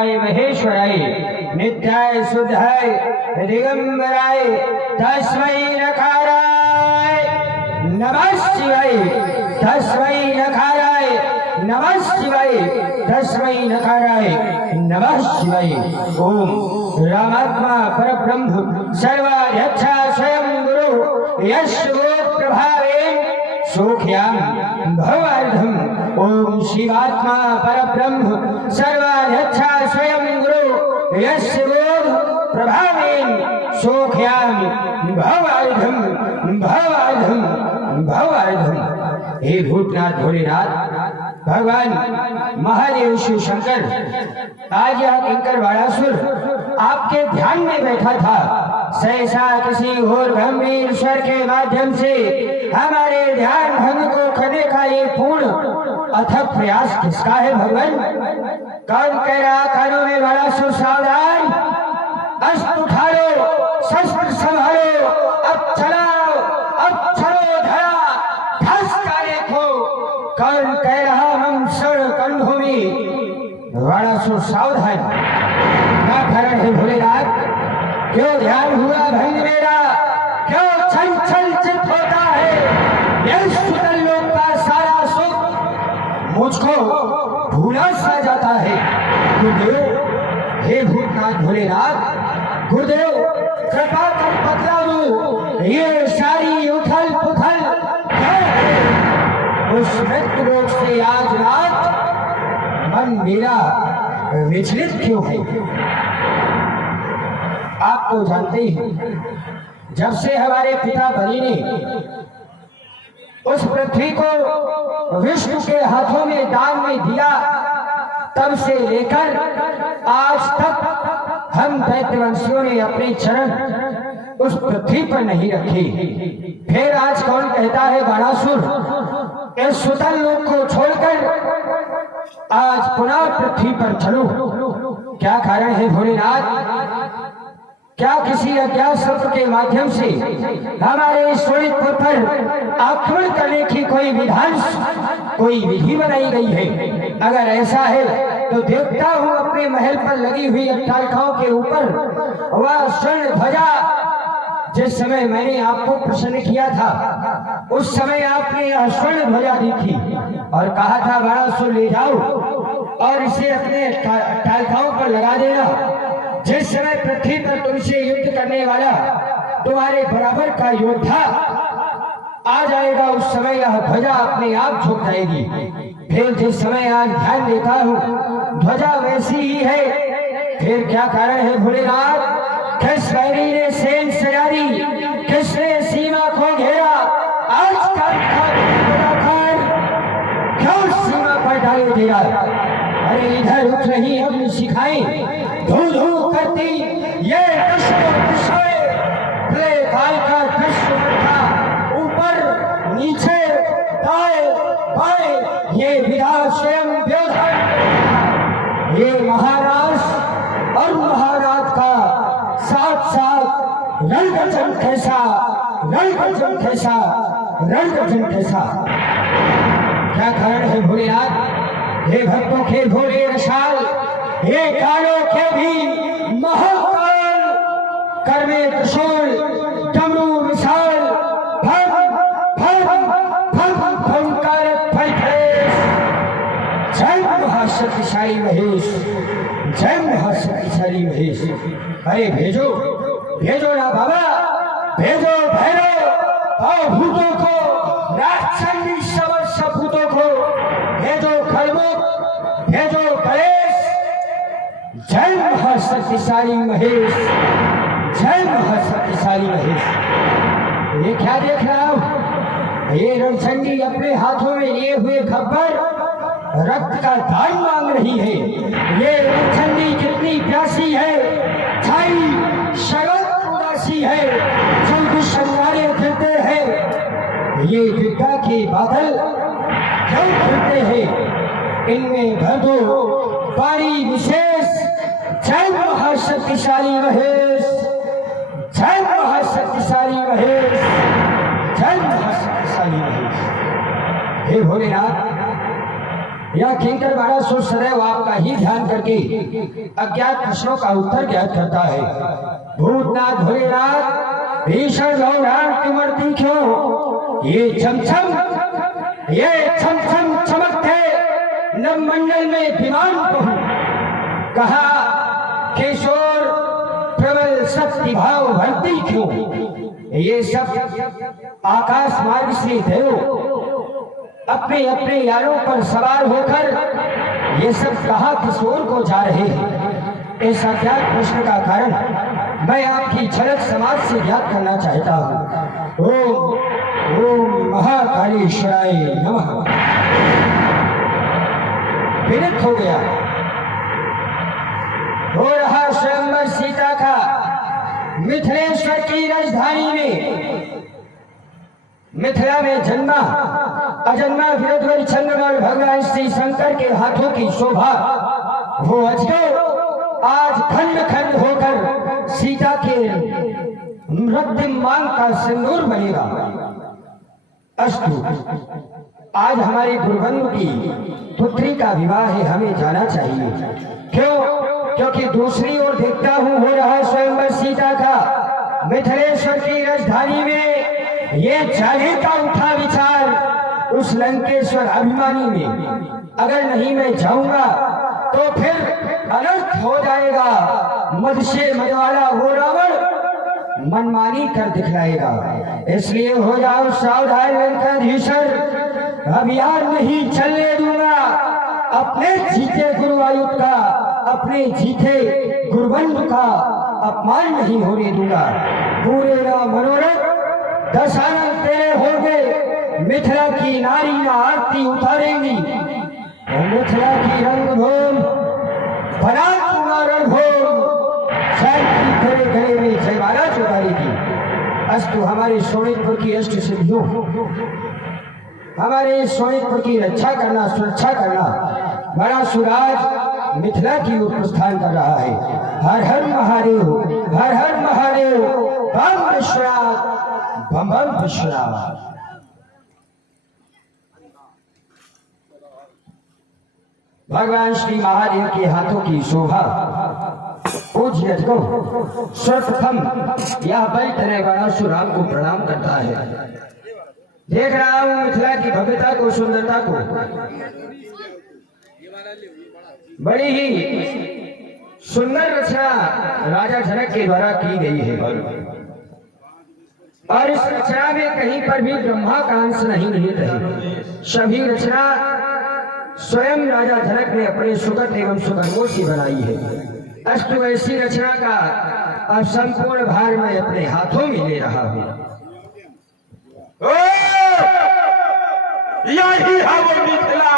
शक्तिशालिनाय महेश्वराय नित्याय शुद्धाय दिगंबराय तस्मै नकाराय नमः शिवाय तस्मै नकाराय नमः शिवाय तस्मै नकाराय नमः शिवाय। ओम रामात्मा परब्रह्म सर्वाध्यक्षा स्वयं गुरु यशवो प्रभावेन सोख्याम भवार्धम। ओम शिवात्मा परब्रह्म सर्वाध्यक्षा स्वयं गुरु यशवो प्रभावेन सोख्याम भवार्धम भवार्धम भवार्धम। हे भूतनाथ भोलेनाथ भगवान महादेव शिव शंकर, आज यह किंकर बाणासुर आपके ध्यान में बैठा था, सहसा किसी और गंभीर स्वर के माध्यम से हमारे ध्यान भंग को करने का ये पूर्ण अथक प्रयास किसका है भगवान? कौन कह रहा कानों में बाणासुर सावधान, अस्त्र उठा लो, शस्त्र संभालो, अब चलाओ, अब चलो धरा धस का देखो। कौन कह रहा हम शरण कणभूमि, बाणासुर सावधान। क्या कारण है भोलेनाथ? क्यों ध्यान हुआ भंग मेरा? क्यों छल छल चित होता है? यह सुतल लोक का सारा सुख मुझको भूला सा जाता है। गुरुदेव, हे भूतनाथ भोलेनाथ, गुरुदेव कृपा कर बतला दो, ये सारी उथल पुथल क्या है? उस मृत्यु रोग से आज रात मन मेरा विचलित क्यों है? आप तो जानते ही, जब से हमारे पिता बलि ने उस पृथ्वी को विष्णु के हाथों में दान में दिया, तब से लेकर आज तक हम दैत्यवंशियों ने अपने चरण उस पृथ्वी पर नहीं रखे। फिर आज कौन कहता है बाणासुर इस सुतल लोक को छोड़कर आज पुनः पृथ्वी पर चलो? क्या कारण है भोलेनाथ? क्या किसी अज्ञात शस्त्र के माध्यम से हमारे शोणितपुर पर आक्रमण करने की कोई विधान, कोई विधि बनाई गई है? अगर ऐसा है तो देखता हूँ अपने महल पर लगी हुई अट्टालिकाओं के ऊपर वह स्वर्ण ध्वजा, जिस समय मैंने आपको प्रसन्न किया था उस समय आपने यह स्वर्ण ध्वजा दी थी और कहा था बाणासुर ले जाओ और इसे अपने अट्टालिकाओं पर लगा देना। जिस समय पृथ्वी पर तुमसे युद्ध करने वाला तुम्हारे बराबर का योद्धा आ जाएगा, उस समय यह ध्वजा अपने आप झुक जाएगी। फिर जिस समय आज ध्यान देता हूँ ध्वजा वैसी ही है। फिर क्या कारण है भोलेनाथ? किस वैरी ने सेन सजा दी? किसने सीमा को घेरा? आज का क्यों सीमा पर डाले दिया? अरे इधर उठ रही अग्नि शिखाएं धू धू करती ये प्रलय काल का दृश्य था। ऊपर नीचे दाएं बाएं ये विराट स्वयं व्यवधान, ये महाराज और महाराज का साथ साथ रणगर्जन कैसा, रणगर्जन कैसा, रणगर्जन कैसा। क्या कारण है भोलेनाथ? हे भक्तों के भोले रसाल, हे कालों के भी महाकाल, कर्मे त्रिशूल डमरू विशाल, भम भम भम भंकार फलफलेश। जय महाशक्तिशाली महेश, जय महाशक्तिशाली महेश। अरे भेजो भेजो ना बाबा, भेजो भैरव और भूतों को, राक्षसी समस्त भूतों को भेजो, खरमुख भेजो, गणेश। जय महाशक्तिशाली महेश, जय महाशक्तिशाली महेश। ये क्या देख रहा हूं? ये रणचंडी अपने हाथों में लिए हुए खब्बर रक्त का दान मांग रही है। ये रणचंडी कितनी प्यासी है, छाई शगत उदासी है, जो दुश्मनारे फिरते हैं। ये विद्या के बादल क्यों फिरते हैं? इनमें भर दो पानी विशेष। जय महाशक्तिशाली महेश, जय महाशक्तिशाली महेश, जय महाशक्तिशाली महेश। हे भोलेनाथ, यह किंकर बाणासुर सदैव आपका ही ध्यान करके अज्ञात प्रश्नों का उत्तर ज्ञात करता है। भूतनाथ भोलेनाथ भीषण गौराण तिमर्ती क्यों ये छमछम चमकते नवमंडल में विमान कहूं। कहा किशोर प्रबल शक्ति भाव भरती क्यों। ये सब आकाश मार्ग से देव अपने अपने यारों पर सवार होकर ये सब कहा किस ओर को जा रहे हैं। इस अज्ञात प्रश्न का कारण मैं आपकी झलक समाज से ज्ञात करना चाहता हूँ। ओम महाकालेश्वराय नमः। विरक्त हो गया। हो रहा स्वयंवर सीता का मिथिलेश्वर की राजधानी में। मिथिला में जन्मा अजन्मा विरधवर चंद्रमल भगवान श्री शंकर के हाथों की शोभा वो अजगर आज खंड खंड होकर सीता के रक्तिम मांग का सिंदूर बनेगा। अस्तु, आज हमारे गुरुबंधु की पुत्री का विवाह है, हमें जाना चाहिए। क्यों? क्योंकि दूसरी ओर देखता हूँ हो रहा स्वयंवर सीता का मिथिलेश्वर की राजधानी में। ये जाने का उठा विचार उस लंकेश्वर अभिमानी में। अगर नहीं मैं जाऊंगा तो फिर अनर्थ हो जाएगा। मद से मदवाला वो रावण मनमानी कर दिखलाएगा। इसलिए हो जाओ सावधान लंकाधीशर, अभियान नहीं चलने दूंगा। अपने जीते गुरुवायुध का, अपने जीते गुरुबंधु का अपमान नहीं होने दूंगा। पूरे ना मनोरथ दशानन तेरे होंगे। मिथिला की नारी ना आरती उतारेंगी। मिथिला की रंगभूमि बना दूंगा रणभूमि। तेरे गले में जयमाला चुकाएगी। अस्तु, हमारे शोणितपुर की अष्ट सिद्धियों, हमारे शोणितपुर की रक्षा करना, सुरक्षा करना बड़ा सुराज मिथिला की ओर प्रस्थान कर रहा है। हर हर महादेव, हर हर महादेव, बम विश्वनाथ, बम बम विश्वनाथ। भगवान श्री महादेव के हाथों की शोभा पूज्य सर्वप्रथम यह बल तरह बाणासुर राम को प्रणाम करता है। देख रहा हूं मिथिला की भव्यता को, सुंदरता को। बड़ी ही सुंदर रचना राजा जनक के द्वारा की गई है और इस रचना में कहीं पर भी ब्रह्मा का अंश नहीं निहित है। सभी रचना स्वयं राजा जनक ने अपने सुगत एवं सुकर्मों से बनाई है। अस्तु, ऐसी रचना का अब संपूर्ण भार मैं अपने हाथों में ले रहा हूं। यही है वो मिथिला।